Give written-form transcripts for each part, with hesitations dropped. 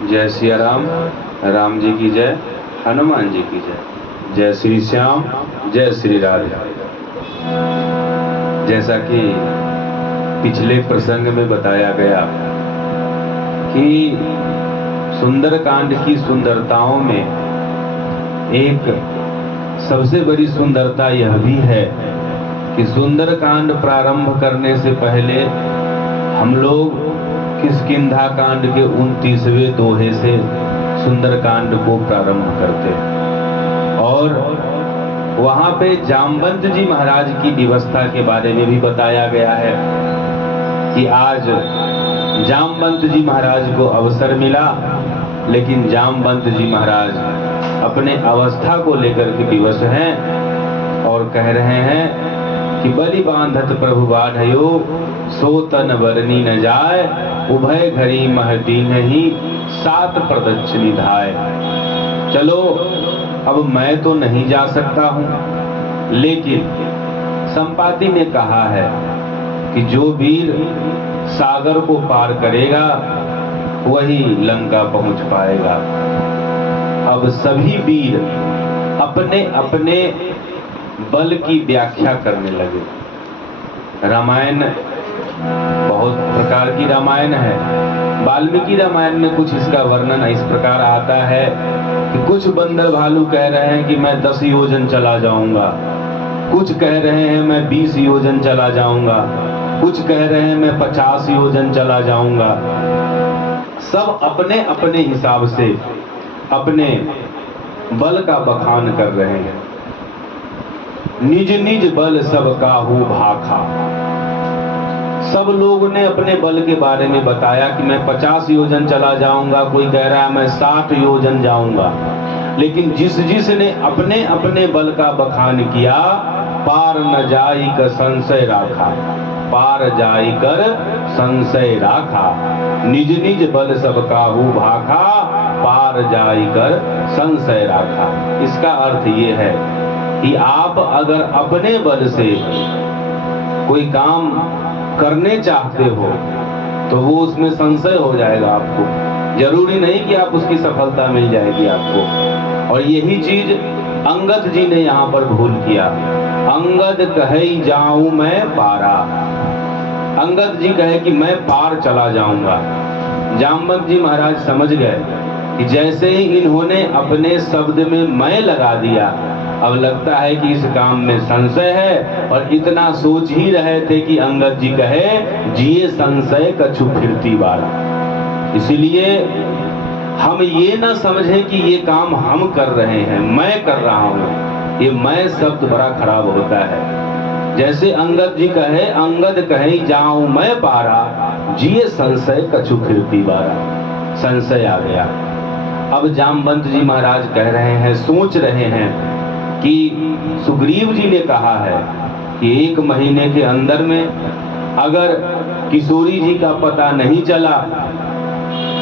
जय सिया राम। राम जी की जय, हनुमान जी की जय। जय श्री श्याम, जय श्री राधे। जैसा कि पिछले प्रसंग में बताया गया कि सुंदरकांड की सुंदरताओं में एक सबसे बड़ी सुंदरता यह भी है कि सुंदरकांड प्रारंभ करने से पहले हम लोग किष्किंधा कांड के 29वें दोहे से सुंदरकांड को प्रारंभ करते हैं और वहां पे जामवंत जी महाराज की व्यवस्था के बारे में भी बताया गया है कि आज जामवंत जी महाराज को अवसर मिला, लेकिन जामवंत जी महाराज अपने अवस्था को लेकर के विवश हैं और कह रहे हैं कि बलि बांधत प्रभु बाढ़यो, सो तन बरनी न जाए, उभय घरी महदी नहीं, सात प्रदक्षिणी धाय। चलो अब मैं तो नहीं जा सकता हूं, लेकिन संपाति ने कहा है कि जो वीर सागर को पार करेगा वही लंका पहुंच पाएगा। अब सभी वीर अपने अपने बल की व्याख्या करने लगे। रामायण बहुत प्रकार की रामायण है। वाल्मीकि रामायण में कुछ इसका वर्णन इस प्रकार आता है कि कुछ बंदर भालू कह रहे हैं कि मैं 10 योजन चला जाऊंगा, कुछ कह रहे हैं मैं 20 योजन चला जाऊंगा, कुछ कह रहे हैं मैं 50 योजन चला जाऊंगा। सब अपने अपने हिसाब से अपने बल का बखान कर रहे हैं। निज निज बल सब काहू भाखा। सब लोगों ने अपने बल के बारे में बताया कि मैं 50 योजन चला जाऊंगा, कोई कह रहा है मैं 60 योजन जाऊंगा। लेकिन जिस जिसने अपने अपने बल का बखान किया, पार न जाई कर संशय राखा, पार जाई कर संशय राखा। निज निज बल सब काहू भाखा, पार जाई कर संशय राखा। इसका अर्थ ये है कि आप अगर अपने बल से कोई काम करने चाहते हो तो वो उसमें संशय हो जाएगा आपको। जरूरी नहीं कि आप उसकी सफलता मिल जाएगी आपको। और यही चीज अंगद जी ने यहाँ पर भूल किया। अंगद कहे जाऊं मैं पारा। अंगद जी कहे कि मैं पार चला जाऊंगा। जामवंत जी महाराज समझ गए कि जैसे ही इन्होंने अपने शब्द में मैं लगा दिया, अब लगता है कि इस काम में संशय है। और इतना सोच ही रहे थे कि अंगद जी कहे जिए संशय कछु फिरती बारा। इसीलिए हम ये ना समझें कि ये काम हम कर रहे हैं, मैं कर रहा हूं। ये मैं शब्द बड़ा खराब होता है। जैसे अंगद जी कहे, अंगद कहे जाऊं मैं पारा, जिए संशय कछु फिरती बारा। संशय आ गया। अब जामवंत जी महाराज कह रहे हैं, सोच रहे हैं कि सुग्रीव जी ने कहा है कि 1 महीने के अंदर में अगर किशोरी जी का पता नहीं चला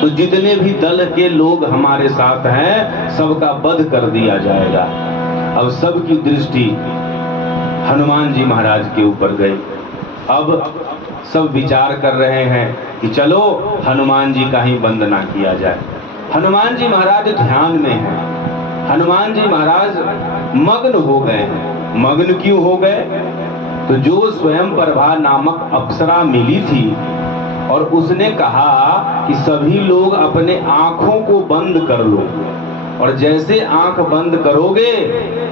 तो जितने भी दल के लोग हमारे साथ हैं सबका वध कर दिया जाएगा। अब सबकी दृष्टि हनुमान जी महाराज के ऊपर गई। अब सब विचार कर रहे हैं कि चलो हनुमान जी का ही वंदना किया जाए। हनुमान जी महाराज ध्यान में हैं। हनुमान जी महाराज मग्न हो गए। मग्न क्यों हो गए? तो जो स्वयं प्रभा नामक अप्सरा मिली थी और उसने कहा कि सभी लोग अपने आंखों को बंद कर लो, और जैसे आंख बंद करोगे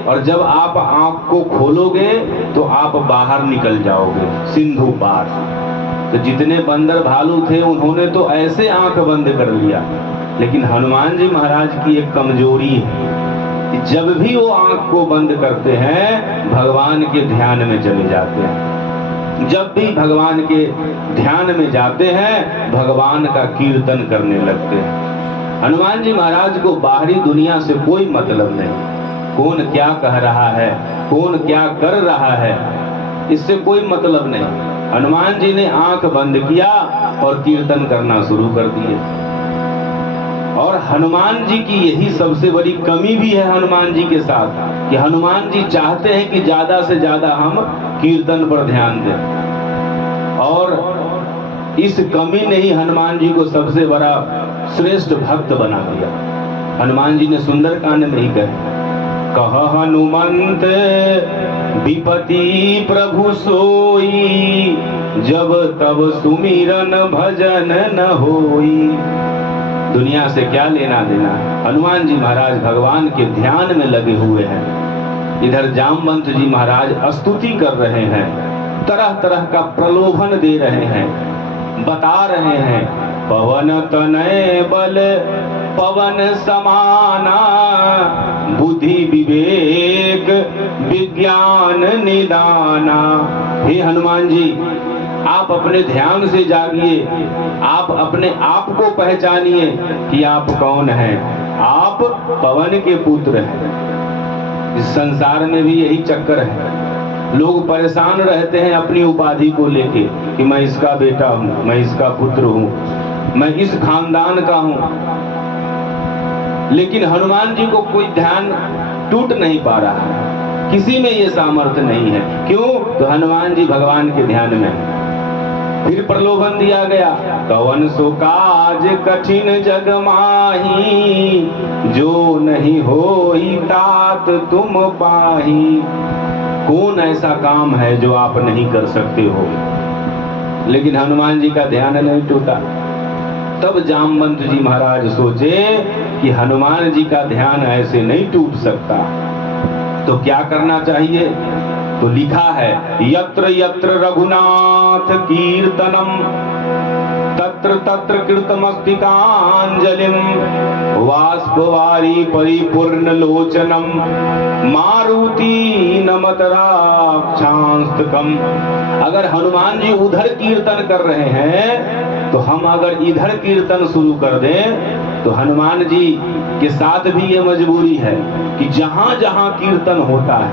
और जब आप आंख को खोलोगे तो आप बाहर निकल जाओगे सिंधु पार। तो जितने बंदर भालू थे उन्होंने तो ऐसे आंख बंद कर लिया, लेकिन हनुमान जी महाराज की एक कमजोरी है कि जब भी वो आंख को बंद करते हैं भगवान के ध्यान में चले जाते हैं। जब भी भगवान के ध्यान में जाते हैं भगवान का कीर्तन करने लगते हैं। हनुमान जी महाराज को बाहरी दुनिया से कोई मतलब नहीं। कौन क्या कह रहा है, कौन क्या कर रहा है, इससे कोई मतलब नहीं। हनुमान जी ने आंख बंद किया और कीर्तन करना शुरू कर दिए। और हनुमान जी की यही सबसे बड़ी कमी भी है हनुमान जी के साथ कि हनुमान जी चाहते हैं कि ज्यादा से ज्यादा हम कीर्तन पर ध्यान दें। और इस कमी ने ही हनुमान जी को सबसे बड़ा श्रेष्ठ भक्त बना दिया। हनुमान जी ने सुंदरकांड में ही कह हनुमंत विपति प्रभु सोई, जब तब सुमिरन भजन न होई। दुनिया से क्या लेना देना। हनुमान जी महाराज भगवान के ध्यान में लगे हुए हैं। इधर जामवंत जी महाराज स्तुति कर रहे हैं, तरह तरह का प्रलोभन दे रहे हैं, बता रहे हैं पवन तनय बल पवन समाना, बुद्धि विवेक विज्ञान निदाना। हे हनुमान जी, आप अपने ध्यान से जागिए, आप अपने आप को पहचानिए कि आप कौन हैं। आप पवन के पुत्र हैं। इस संसार में भी यही चक्कर है। लोग परेशान रहते हैं अपनी उपाधि को लेके कि मैं इसका बेटा हूँ, मैं इसका पुत्र हूँ, मैं इस खानदान का हूँ। लेकिन हनुमान जी को कोई ध्यान टूट नहीं पा रहा है, किसी में ये सामर्थ्य नहीं है। क्यों? तो हनुमान जी भगवान के ध्यान में हैं। फिर प्रलोभन दिया गया, कवन सो काज कठिन जग माही, जो नहीं होई तात तुम पाही। कौन ऐसा काम है जो आप नहीं कर सकते हो? लेकिन हनुमान जी का ध्यान नहीं टूटा। तब जामवंत जी महाराज सोचे कि हनुमान जी का ध्यान ऐसे नहीं टूट सकता, तो क्या करना चाहिए? तो लिखा है, यत्र यत्र रघुनाथ कीर्तनम तत्र तत्र कृतमस्तिकांजलिम, वाष्पवारी परिपूर्ण लोचनम, मारुति नमत राक्षांस्तकम। अगर हनुमान जी उधर कीर्तन कर रहे हैं तो हम अगर इधर कीर्तन शुरू कर दें तो हनुमान जी के साथ भी ये मजबूरी है कि जहां जहां कीर्तन होता है,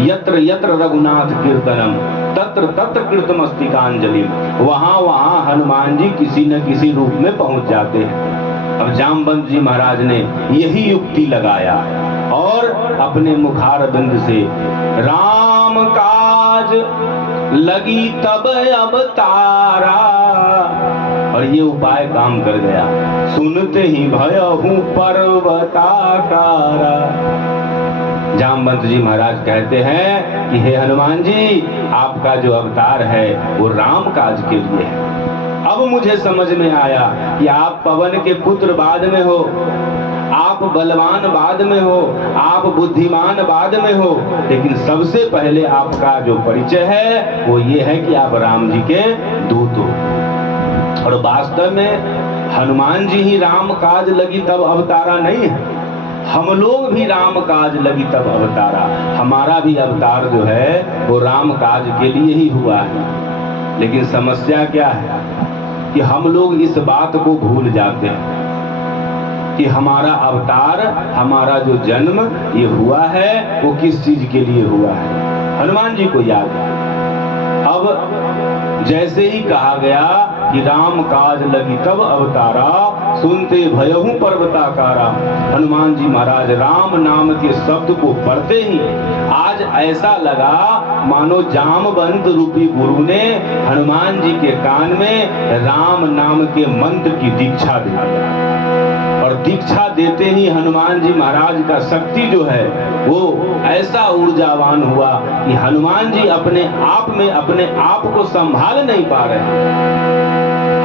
यत्र यत्र रघुनाथ कीर्तनम तत्र तत्र कृतमस्तिकांजलि, वहां वहां हनुमान जी किसी न किसी रूप में पहुंच जाते हैं। अब जामवंत जी महाराज ने यही युक्ति लगाया और अपने मुखारबिंद से राम काज लगी तब अवतारा, और ये उपाय काम कर गया। सुनते ही भयहु पर्वताकारा। जामवंत जी महाराज कहते हैं कि हे हनुमान जी, आपका जो अवतार है वो राम काज के लिए है। अब मुझे समझ में आया कि आप पवन के पुत्र बाद में हो, आप बलवान बाद में हो, आप बुद्धिमान बाद में हो, लेकिन सबसे पहले आपका जो परिचय है वो ये है कि आप राम जी के दूत हो। और वास्तव में हनुमान जी ही राम काज लगी तब अवतारा नहीं है, हम लोग भी राम काज लगी तब अवतारा। हमारा भी अवतार जो है वो राम काज के लिए ही हुआ है। लेकिन समस्या क्या है कि हम लोग इस बात को भूल जाते हैं कि हमारा अवतार, हमारा जो जन्म ये हुआ है वो किस चीज के लिए हुआ है। हनुमान जी को याद है। अब जैसे ही कहा गया कि राम काज लगी तब अवतारा, सुनते भयहु पर्वताकारा, हनुमान जी महाराज राम नाम के शब्द को पढ़ते ही आज ऐसा लगा मानो जामवंत रूपी गुरु ने हनुमान जी के कान में राम नाम के मंत्र की दीक्षा दी। और दीक्षा देते ही हनुमान जी महाराज का शक्ति जो है वो ऐसा ऊर्जावान हुआ कि हनुमान जी अपने आप को संभाल नहीं पा रहे।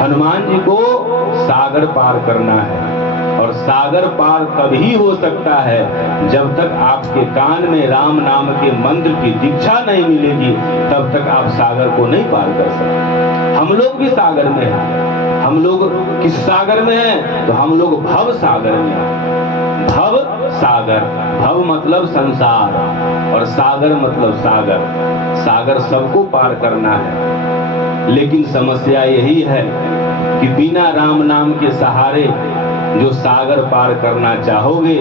हनुमान जी को सागर पार करना है, और सागर पार तभी हो सकता है जब तक आपके कान में राम नाम के मंत्र की दीक्षा नहीं मिलेगी, तब तक आप सागर को नहीं पार कर सकते। हम लोग भी सागर में हैं। हम लोग किस सागर में हैं? तो हम लोग भव सागर में हैं। भव सागर, भव मतलब संसार और सागर मतलब सागर। सागर सबको पार करना है, लेकिन समस्या यही है कि बिना राम नाम के सहारे जो सागर पार करना चाहोगे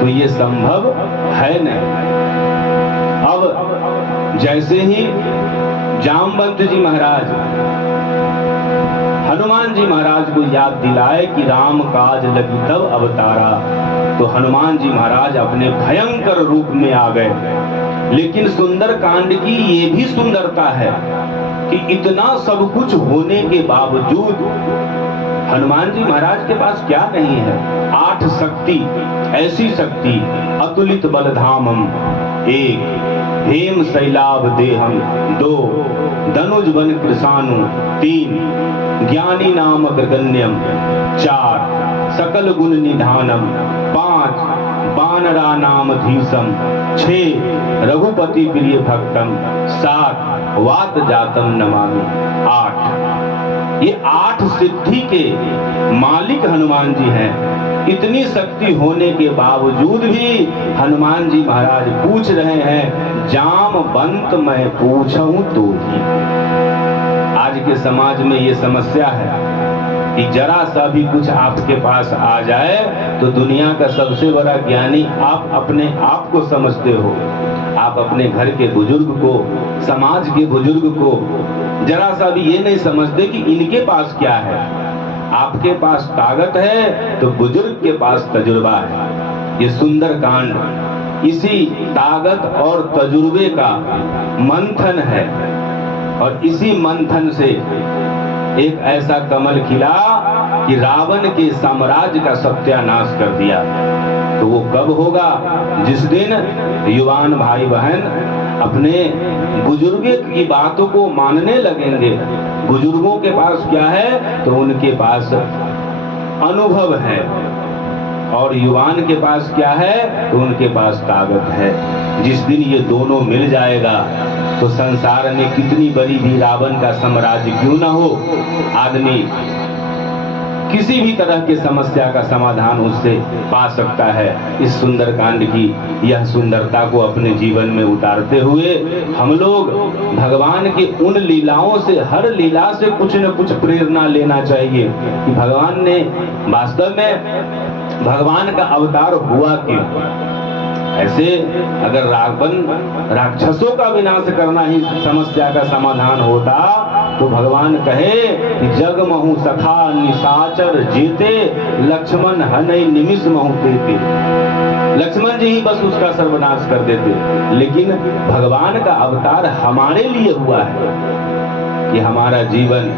तो ये संभव है नहीं। अब जैसे ही जामवंत जी महाराज हनुमान जी महाराज को याद दिलाए कि राम काज लगी तब अवतारा, तो हनुमान जी महाराज अपने भयंकर रूप में आ गए। लेकिन सुंदर कांड की ये भी सुंदरता है कि इतना सब कुछ होने के बावजूद हनुमान जी महाराज के पास क्या नहीं है? 8 शक्ति, ऐसी शक्ति, अतुलित बलधामम, 1 हेम शैलाभ देहम, 2 धनुज बन कृषाणु, 3 ज्ञानी नाम अग्रगण्यम, 4 सकल गुण निधानम, 5 बानरा नाम धीसम, 6 रघुपति प्रिय भक्तम, 7 वात जातम नमामि, 8 ये 8 सिद्धि के मालिक हनुमान जी हैं। इतनी शक्ति होने के बावजूद भी हनुमान जी महाराज पूछ रहे हैं, जामवंत मैं पूछूं तो ही। आज के समाज में ये समस्या है कि जरा सा भी कुछ आपके पास आ जाए तो दुनिया का सबसे बड़ा ज्ञानी आप अपने आप को समझते हो। आप अपने घर के बुजुर्ग को, समाज के बुजुर्ग को जरा सा भी ये नहीं समझते कि इनके पास क्या है। आपके पास ताकत है तो बुजुर्ग के पास तजुर्बा है। ये सुंदर कांड इसी ताकत और तजुर्बे का मंथन है, और इसी मंथन से एक ऐसा कमल खिला कि रावण के साम्राज्य का सत्यानाश कर दिया। तो वो कब होगा? जिस दिन युवान भाई बहन अपने बुजुर्गों की बातों को मानने लगेंगे। बुजुर्गों के पास क्या है? तो उनके पास अनुभव है, और युवान के पास क्या है? तो उनके पास ताकत है। जिस दिन ये दोनों मिल जाएगा तो संसार में कितनी बड़ी भी रावण का साम्राज्य क्यों ना हो, आदमी किसी भी तरह की समस्या का समाधान उससे पा सकता है। इस सुंदरकांड की यह सुंदरता को अपने जीवन में उतारते हुए हम लोग भगवान की उन लीलाओं से, हर लीला से कुछ न कुछ प्रेरणा लेना चाहिए कि भगवान ने वास्तव में भगवान का अवतार हुआ क्यों। ऐसे अगर रावण राक्षसों का विनाश करना ही समस्या का समाधान होता तो भगवान कहे कि जग महु सखा निशाचर जीते, लक्ष्मण हनै निमिष महु देते। लक्ष्मण जी ही बस उसका सर्वनाश कर देते। लेकिन भगवान का अवतार हमारे लिए हुआ है कि हमारा जीवन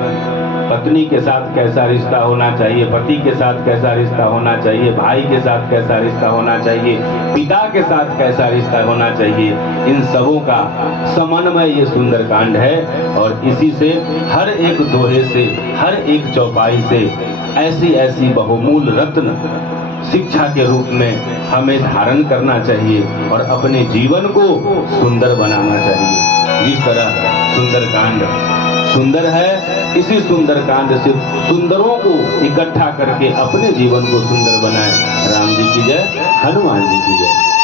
पत्नी के साथ कैसा रिश्ता होना चाहिए, पति के साथ कैसा रिश्ता होना चाहिए, भाई के साथ कैसा रिश्ता होना चाहिए, पिता के साथ कैसा रिश्ता होना चाहिए, इन सबों का समन्वय ये सुंदरकांड है। और इसी से हर एक दोहे से, हर एक चौपाई से ऐसी ऐसी बहुमूल रत्न शिक्षा के रूप में हमें धारण करना चाहिए और अपने जीवन को सुंदर बनाना चाहिए। जिस तरह सुंदरकांड सुंदर है, इसी सुंदरकांड से सुंदरों को इकट्ठा करके अपने जीवन को सुंदर बनाएं। राम जी की जय, हनुमान जी की जय।